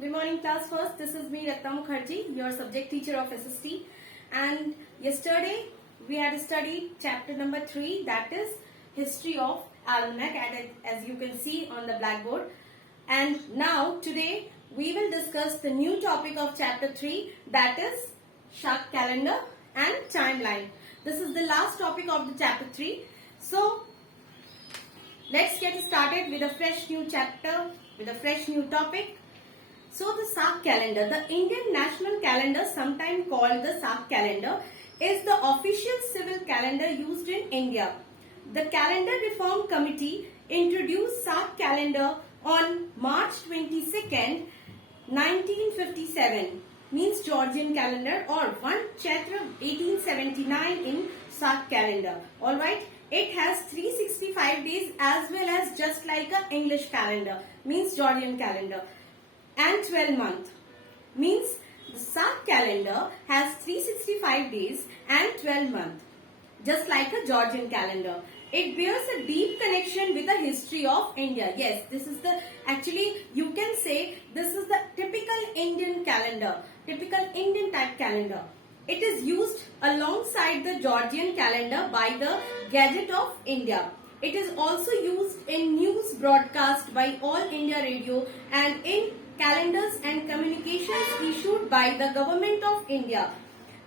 Good morning, class. First, this is me, Ratna Mukherjee, your subject teacher of SST. And yesterday, we had studied chapter number 3, that is History of Almanac, as you can see on the blackboard. And now, today, we will discuss the new topic of chapter 3, that is Shak calendar and timeline. This is the last topic of the chapter 3. So, let's get started with a fresh new chapter, with a fresh new topic. So the Sak calendar, the Indian national calendar, sometimes called the Sak calendar, is the official civil calendar used in India. The Calendar Reform Committee introduced Sak calendar on March 22nd, 1957, means Georgian calendar, or 1 Chapter 1879 in Sak calendar. Alright, it has 365 days as well as just like a English calendar, means Georgian calendar. And 12 months, means the Sak calendar has 365 days and 12 months, just like a Georgian calendar. It bears a deep connection with the history of India. Yes, this is the, actually you can say this is the typical Indian calendar, typical Indian type calendar. It is used alongside the Georgian calendar by the Gazette of India. It is also used in news broadcast by All India Radio and in calendars and communications issued by the Government of India.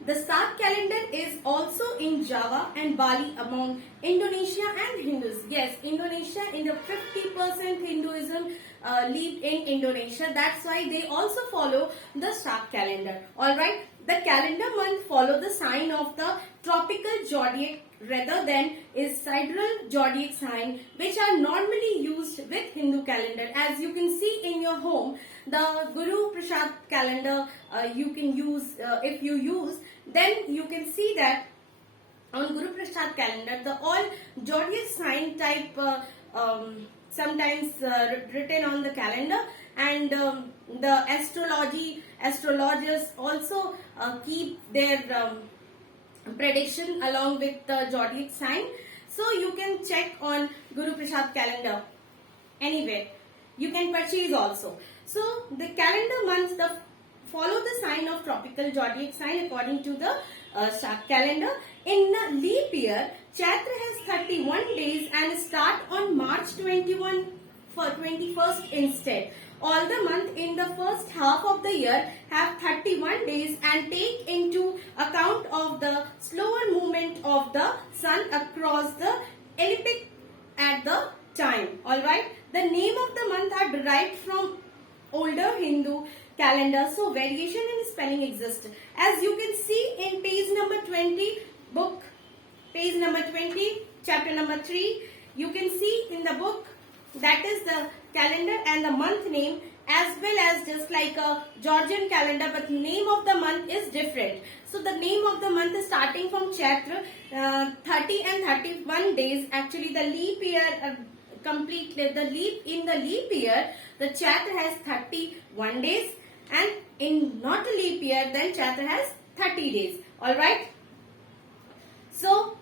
The Sak calendar is also in Java and Bali among Indonesia and Hindus. Yes, Indonesia, in the 50% Hinduism live in Indonesia. That's why they also follow the Sak calendar. Alright, the calendar month follow the sign of the tropical zodiac rather than is sidereal zodiac sign, which are normally used with Hindu calendar. As you can see in your home, the Guru Prasad calendar you can use, if you use, then you can see that on Guru Prasad calendar, the all zodiac sign type sometimes written on the calendar, and the astrologers also keep their prediction along with the zodiac sign. So you can check on Guru Prasad calendar anywhere. You can purchase also. So the calendar months follow the sign of tropical zodiac sign according to the Sak calendar. In a leap year, Chaitra has 31 days and start on March 21st instead. All the months in the first half of the year have 31 days and take into account of the slower movement of the sun across the ecliptic at the time. Alright, the name of the month are derived from older Hindu calendar, so variation in spelling exists. As you can see in page number 20, book, page number 20, chapter number 3, you can see in the book that is the calendar and the month name, as well as just like a Georgian calendar, but name of the month is different. So the name of the month is starting from Chaitra, 30 and 31 days. Actually the leap year completely, in the leap year, the Chaitra has 31 days, and in not a leap year, then Chaitra has 30 days. Alright. So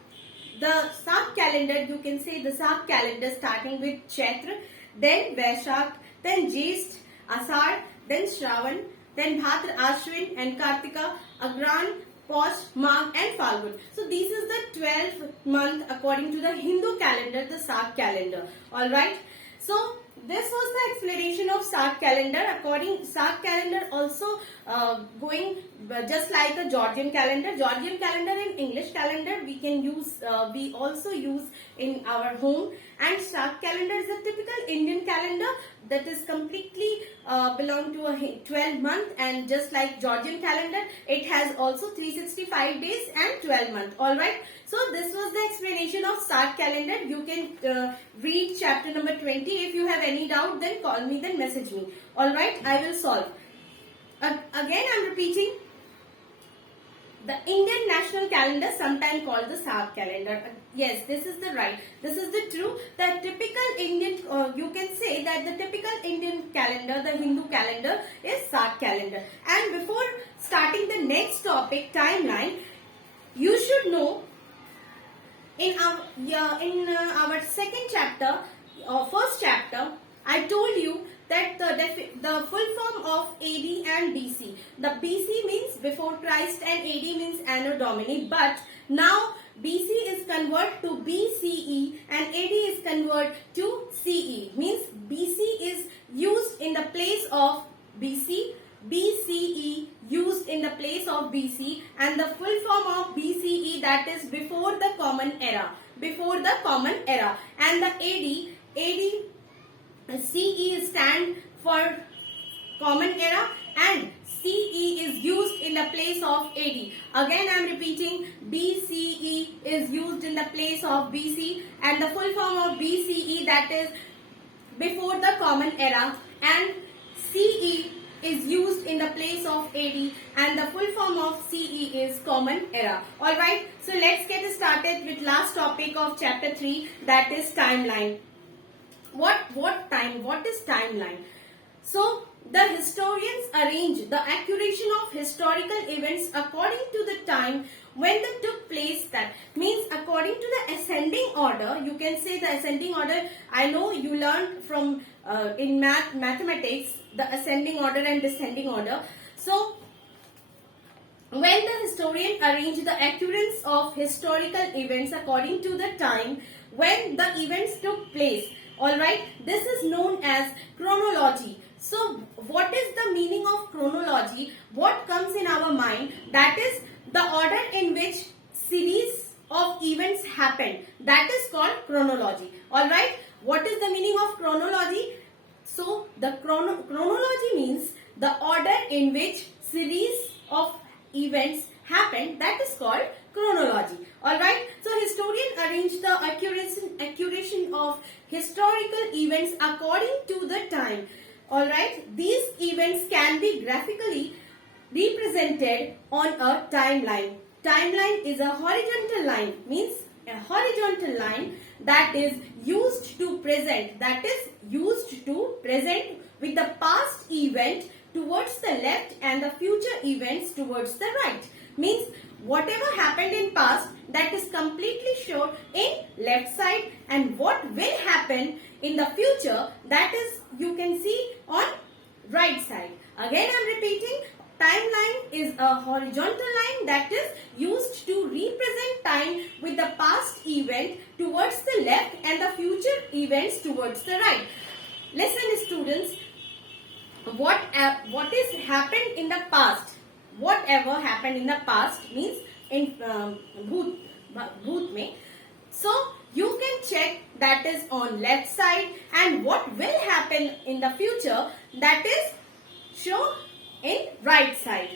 the Sak calendar, you can say the Sak calendar starting with Chaitra, then Vaishak, then Jyesht, Asar, then Shravan, then Bhadra, Ashwin and Kartika, Agran, Posh, Magh and Falgun. So this is the 12th month according to the Hindu calendar, the Sak calendar. Alright. So this was the explanation of Sak calendar. According Sak calendar also going just like a Georgian calendar. Georgian calendar in English calendar we can use, we also use in our home. And Sak calendar is a typical Indian calendar that is completely belong to a 12 month, and just like Georgian calendar, it has also 365 days and 12 months. Alright. So this was the explanation of Sak calendar. You can read chapter number 20. If you have any doubt, then call me, then message me. Alright, I will solve. Again I am repeating. The Indian national calendar, sometimes called the Sak calendar. Yes, this is the right. This is the true. The typical Indian, you can say that the typical Indian calendar, the Hindu calendar, is Sak calendar. And before starting the next topic, timeline, you should know in our second chapter, first chapter, I told you that the full form of AD and BC. The BC means before Christ and AD means Anno Domini, but now BC is converted to BCE and AD is converted to CE. Means BC is used in the place of BC, BCE used in the place of BC, and the full form of BCE, that is before the common era. Before the common era. And the CE stand for common era and CE is used in the place of AD. Again I am repeating, BCE is used in the place of BC and the full form of BCE, that is before the common era, and CE is used in the place of AD and the full form of CE is common era. Alright, so let's get started with last topic of chapter 3, that is timeline. What is timeline? So the historians arrange the accuracy of historical events according to the time when they took place. That means according to the ascending order. You can say the ascending order. I know you learned from in mathematics the ascending order and descending order. So when the historian arrange the accuracy of historical events according to the time when the events took place. Alright, this is known as chronology. So what is the meaning of chronology? What comes in our mind? That is the order in which series of events happen. That is called chronology. Alright, what is the meaning of chronology? So the chronology means the order in which series of events happen. That is called chronology. Alright, so historian arrange the accuracy of historical events according to the time. Alright, these events can be graphically represented on a timeline. Timeline is a horizontal line, means a horizontal line that is used to present, with the past event towards the left and the future events towards the right. Means whatever happened in past, that is completely shown in left side, and what will happen in the future, that is you can see on right side. Again I am repeating, timeline is a horizontal line that is used to represent time with the past event towards the left and the future events towards the right. Listen students, what is happened in the past, whatever happened in the past means in bhoot mein. So you can check, that is on left side, and what will happen in the future, that is shown in right side.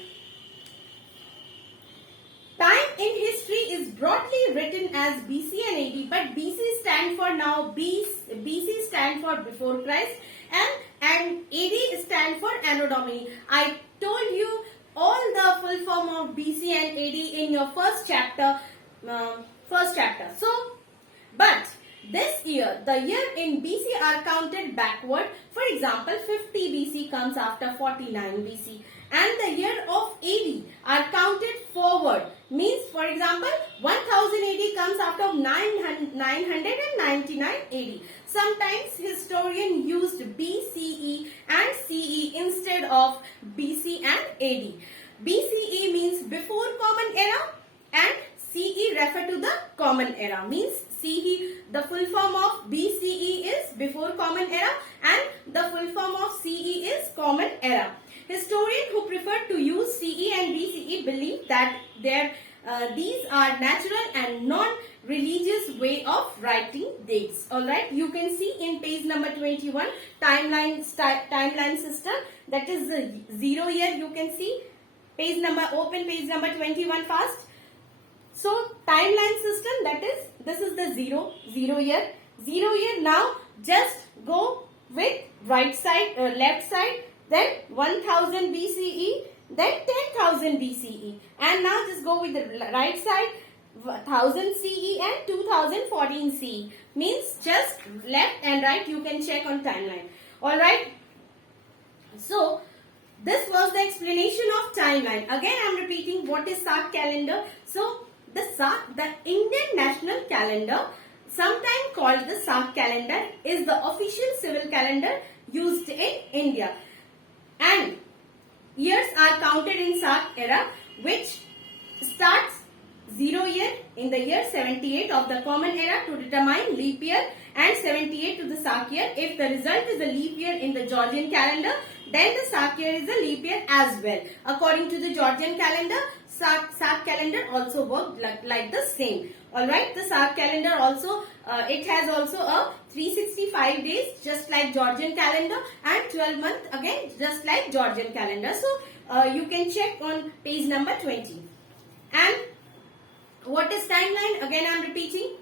Time in history is broadly written as BC and AD, but BC stand for now, BC stand for before Christ, and AD stand for Anno Domini. I told you all the full form of BC and AD in your first chapter. So, but this year, the year in BC are counted backward. For example, 50 BC comes after 49 BC. And the year of AD are counted forward. Means, for example, 1000 AD comes after 999 AD. Sometimes historian used BCE and CE instead of BC and AD. BCE means before common era and CE refer to the common era. Means CE, the full form of BCE is before common era and the full form of CE is common era. Historians who prefer to use CE and BCE believe that these are natural and non-religious way of writing dates. Alright, you can see in page number 21 timeline system, that is the 0 year. You can see open page number 21 fast. So timeline system, that is, this is the 0 year. 0 year. Now just go with right side, left side, then 1000 BCE, then 10,000 BCE, and now just go with the right side, 1000 CE and 2014 CE. Means just left and right you can check on timeline. Alright. So this was the explanation of timeline. Again I am repeating, what is saka calendar? So the Indian national calendar, sometimes called the saka calendar, is the official civil calendar used in India. And years are counted in Sak era, which starts 0 year in the year 78 of the Common Era to determine leap year and 78 to the Sak year. If the result is a leap year in the Georgian calendar, then the Sak year is a leap year as well. According to the Georgian calendar, Sak calendar also worked like the same. Alright, the Sak calendar also, it has also a 365 days just like Georgian calendar and 12 months again just like Georgian calendar. So, you can check on page number 20. And what is timeline? Again I am repeating.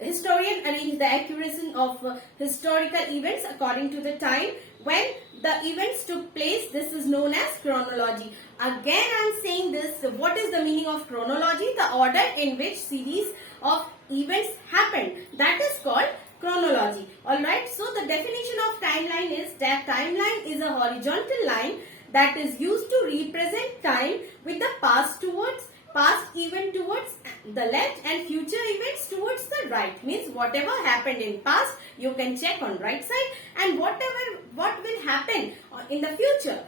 Historian arrange the accuracy of historical events according to the time when the events took place. This is known as chronology. Again I am saying this. What is the meaning of chronology? The order in which series of events happened. That is called chronology. Alright. So the definition of timeline is that timeline is a horizontal line that is used to represent time with the past event towards the left and future events towards the right. Means whatever happened in past, you can check on right side, and what will happen in the future,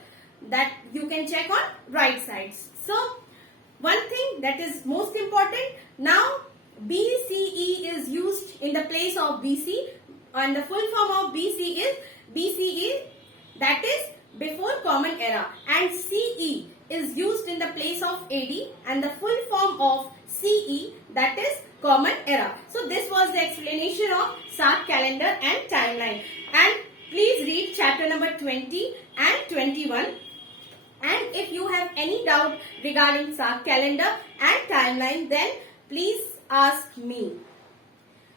that you can check on right sides. So one thing that is most important, now BCE is used in the place of BC, and the full form of BC is BCE, that is before Common Era, and CE is used in the place of AD, and the full form of CE, that is Common Era. So this was the explanation of Sak calendar and timeline. And please read chapter number 20 and 21. And if you have any doubt regarding Sak calendar and timeline, then please ask me,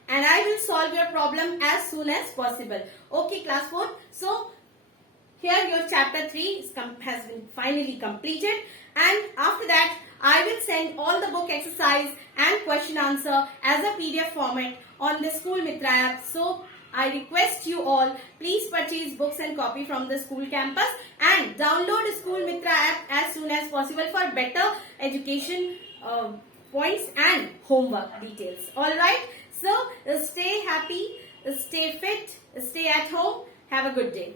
and I will solve your problem as soon as possible. Okay, class 4. So here your chapter 3 has been finally completed, and after that I will send all the book exercise and question answer as a PDF format on the School Mitra app. So I request you all, please purchase books and copy from the school campus and download School Mitra app as soon as possible for better education points and homework details. Alright, so stay happy, stay fit, stay at home. Have a good day.